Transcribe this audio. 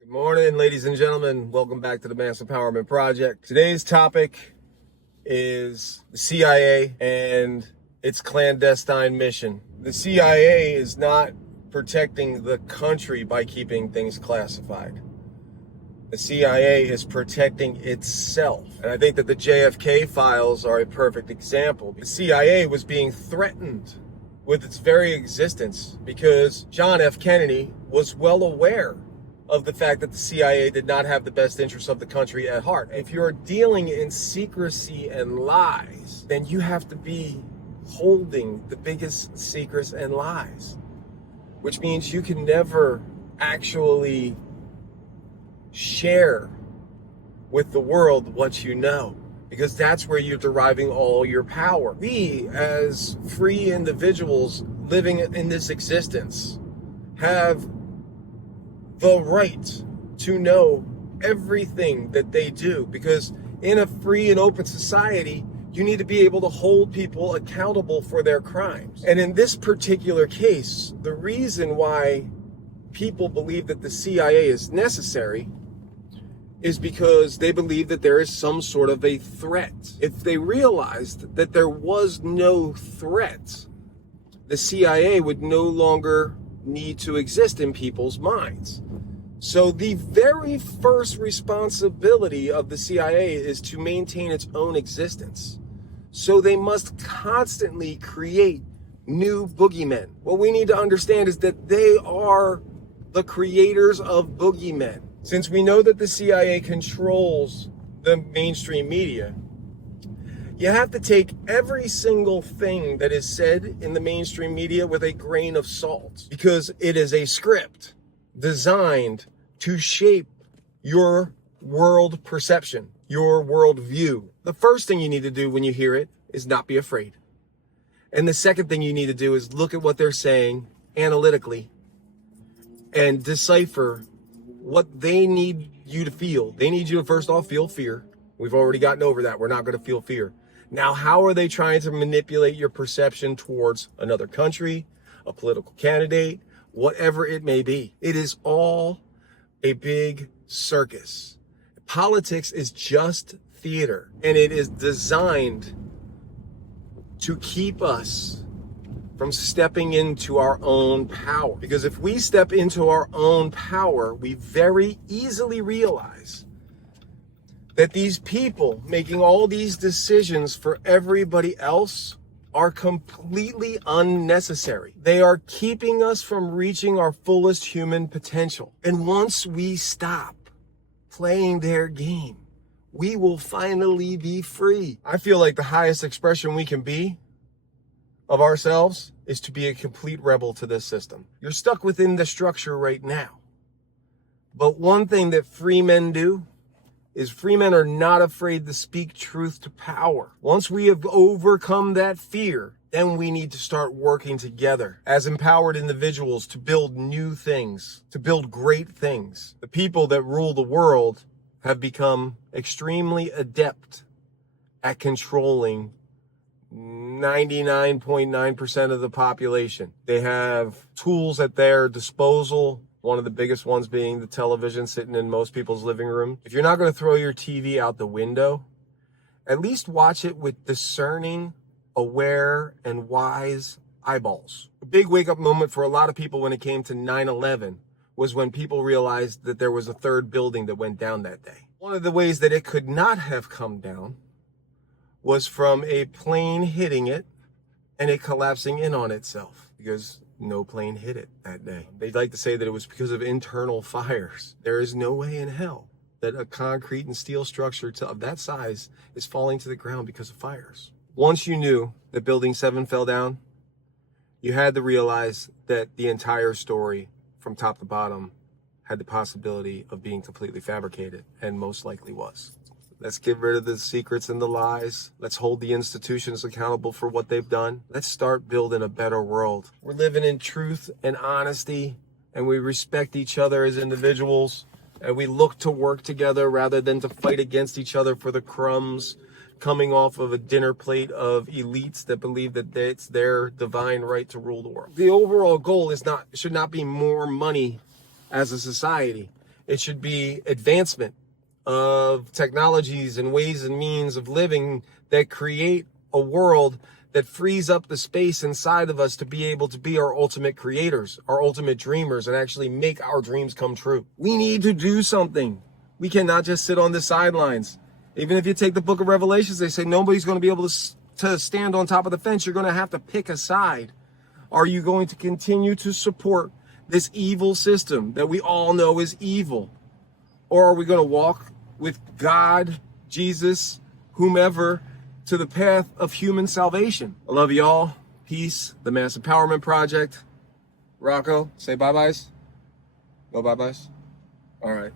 Good morning, ladies and gentlemen. Welcome back to the Mass Empowerment Project. Today's topic is the CIA and its clandestine mission. The CIA is not protecting the country by keeping things classified. The CIA is protecting itself. And I think that the JFK files are a perfect example. The CIA was being threatened with its very existence because John F. Kennedy was well aware of the fact that the CIA did not have the best interests of the country at heart. If you're dealing in secrecy and lies, then you have to be holding the biggest secrets and lies, which means you can never actually share with the world what you know, because that's where you're deriving all your power. We, as free individuals living in this existence, have the right to know everything that they do, because in a free and open society, you need to be able to hold people accountable for their crimes. And in this particular case, the reason why people believe that the CIA is necessary is because they believe that there is some sort of a threat. If they realized that there was no threat, the CIA would no longer need to exist in people's minds. So the very first responsibility of the CIA is to maintain its own existence. So they must constantly create new boogeymen. What we need to understand is that they are the creators of boogeymen. Since we know that the CIA controls the mainstream media, you have to take every single thing that is said in the mainstream media with a grain of salt, because it is a script designed to shape your world perception, your world view. The first thing you need to do when you hear it is not be afraid. And the second thing you need to do is look at what they're saying analytically and decipher what they need you to feel. They need you to first off feel fear. We've already gotten over that. We're not going to feel fear. Now, how are they trying to manipulate your perception towards another country, a political candidate, whatever it may be? It is all a big circus. Politics is just theater, and it is designed to keep us from stepping into our own power. Because if we step into our own power, we very easily realize that these people making all these decisions for everybody else are completely unnecessary. They are keeping us from reaching our fullest human potential. And once we stop playing their game, we will finally be free. I feel like the highest expression we can be of ourselves is to be a complete rebel to this system. You're stuck within the structure right now. But one thing that free men do is free men are not afraid to speak truth to power. Once we have overcome that fear, then we need to start working together as empowered individuals to build new things, to build great things. The people that rule the world have become extremely adept at controlling 99.9% of the population. They have tools at their disposal, one of the biggest ones being the television sitting in most people's living room. If you're not going to throw your TV out the window, at least watch it with discerning, aware, and wise eyeballs. A big wake-up moment for a lot of people when it came to 9/11 was when people realized that there was a third building that went down that day. One of the ways that it could not have come down was from a plane hitting it and it collapsing in on itself, because no plane hit it that day. They'd like to say that it was because of internal fires. There is no way in hell that a concrete and steel structure of that size is falling to the ground because of fires. Once you knew that Building 7 fell down, you had to realize that the entire story from top to bottom had the possibility of being completely fabricated, and most likely was. Let's get rid of the secrets and the lies. Let's hold the institutions accountable for what they've done. Let's start building a better world. We're living in truth and honesty, and we respect each other as individuals, and we look to work together rather than to fight against each other for the crumbs coming off of a dinner plate of elites that believe that it's their divine right to rule the world. The overall goal should not be more money as a society. It should be advancement of technologies and ways and means of living that create a world that frees up the space inside of us to be able to be our ultimate creators, our ultimate dreamers, and actually make our dreams come true. We need to do something. We cannot just sit on the sidelines. Even if you take the book of Revelations, they say nobody's going to be able to stand on top of the fence. You're going to have to pick a side. Are you going to continue to support this evil system that we all know is evil? Or are we going to walk with God, Jesus, whomever, to the path of human salvation? I love you all. Peace. The Mass Empowerment Project. Rocco, say bye-byes. Go bye-byes. All right.